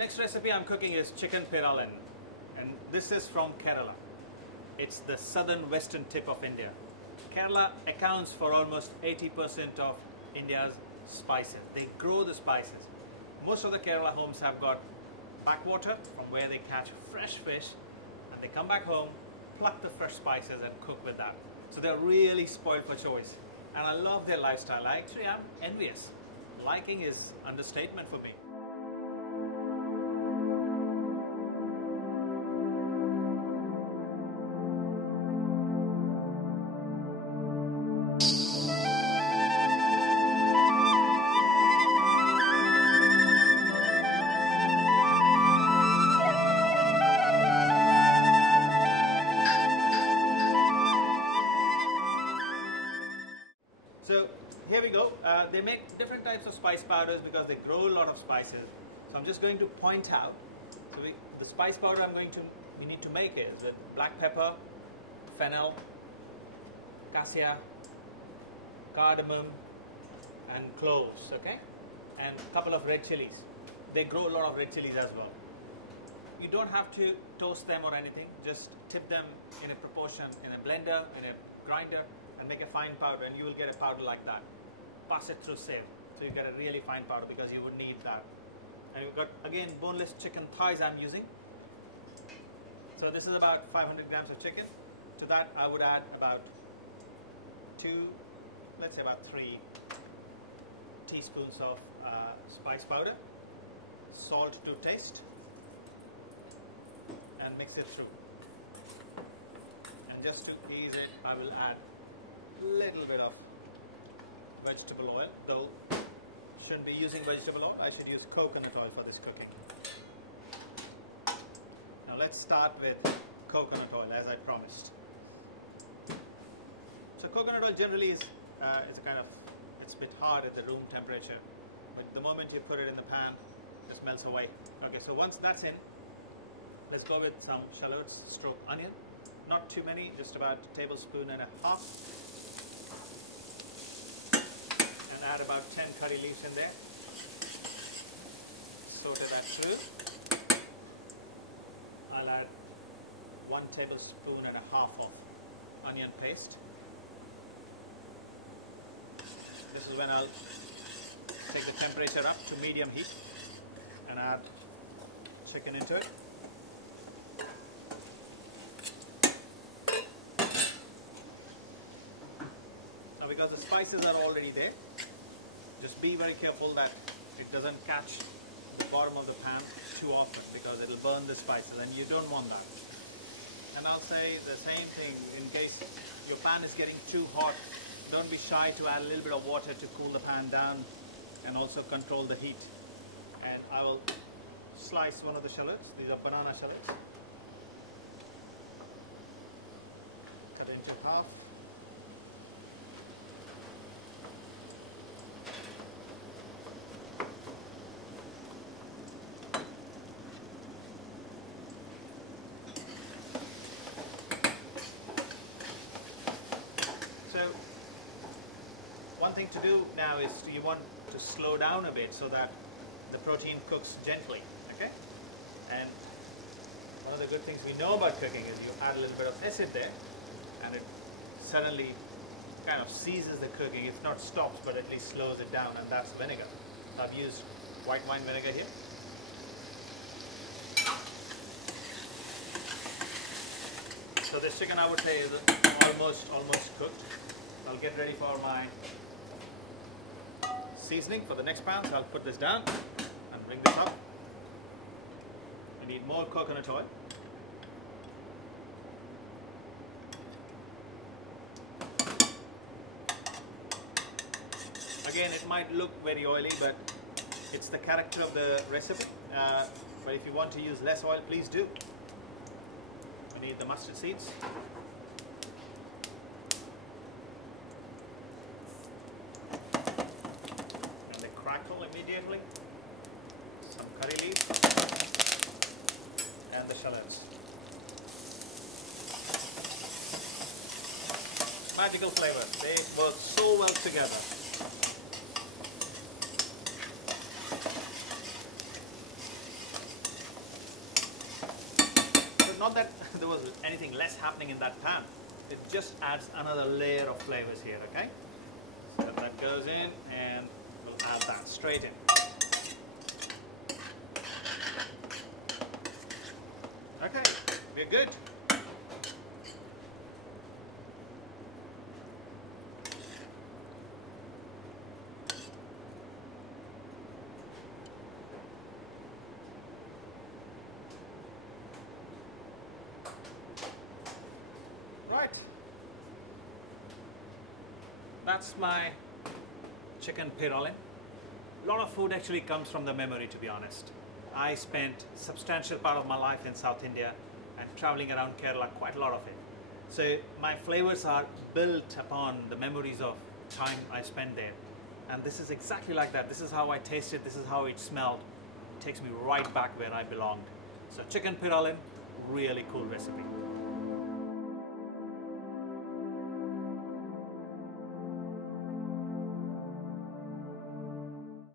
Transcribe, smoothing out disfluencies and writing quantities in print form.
next recipe I'm cooking is chicken Peralen, and this is from Kerala. It's the southern western tip of India. Kerala accounts for almost 80% of India's spices. They grow the spices. Most of the Kerala homes have got backwater from where they catch fresh fish, and they come back home, pluck the fresh spices and cook with that. So they're really spoiled for choice. And I love their lifestyle. Actually, I'm envious. Liking is understatement for me. So here we go. They make different types of spice powders because they grow a lot of spices. So I'm just going to point out. So the spice powder we need to make is with black pepper, fennel, cassia, cardamom, and cloves. Okay, and a couple of red chilies. They grow a lot of red chilies as well. You don't have to toast them or anything. Just tip them in a proportion in a blender, in a grinder, and make a fine powder, and you will get a powder like that. Pass it through sieve, so you get a really fine powder because you would need that. And we've got again boneless chicken thighs I'm using. So this is about 500 grams of chicken. To that I would add about 3 teaspoons of spice powder, salt to taste, and mix it through. And just to ease it, I will add little bit of vegetable oil, though shouldn't be using vegetable oil. I should use coconut oil for this cooking. Now let's start with coconut oil, as I promised. So coconut oil generally is it's a bit hard at the room temperature, but the moment you put it in the pan, it just melts away. Okay, so once that's in, let's go with some shallots stroke onion. Not too many, just about a tablespoon and a half. And add about 10 curry leaves in there. Saute that through. I'll add 1 tablespoon and a half of onion paste. This is when I'll take the temperature up to medium heat and add chicken into it. Now because the spices are already there, just be very careful that it doesn't catch the bottom of the pan too often because it will burn the spices and you don't want that. And I'll say the same thing in case your pan is getting too hot, don't be shy to add a little bit of water to cool the pan down and also control the heat. And I will slice one of the shallots. These are banana shallots. Cut it into half. One thing to do now is you want to slow down a bit so that the protein cooks gently, okay? And one of the good things we know about cooking is you add a little bit of acid there and it suddenly kind of seizes the cooking. If not stops, but at least slows it down, and that's vinegar. So I've used white wine vinegar here. So this chicken, I would say, is almost cooked. I'll get ready for my seasoning for the next pan. So I'll put this down and bring this up. I need more coconut oil. Again, it might look very oily, but it's the character of the recipe. But if you want to use less oil, please do. We need the mustard seeds. Immediately, some curry leaves and the shallots. Magical flavor. They work so well together. not that there was anything less happening in that pan. It just adds another layer of flavors here, okay? So that goes in and we'll add that straight in. Okay, we're good. Right. That's my chicken Peralen. A lot of food actually comes from the memory, to be honest. I spent substantial part of my life in South India and traveling around Kerala, quite a lot of it. So my flavors are built upon the memories of time I spent there. And this is exactly like that. This is how I tasted, this is how it smelled. It takes me right back where I belonged. So chicken Peralen, really cool recipe.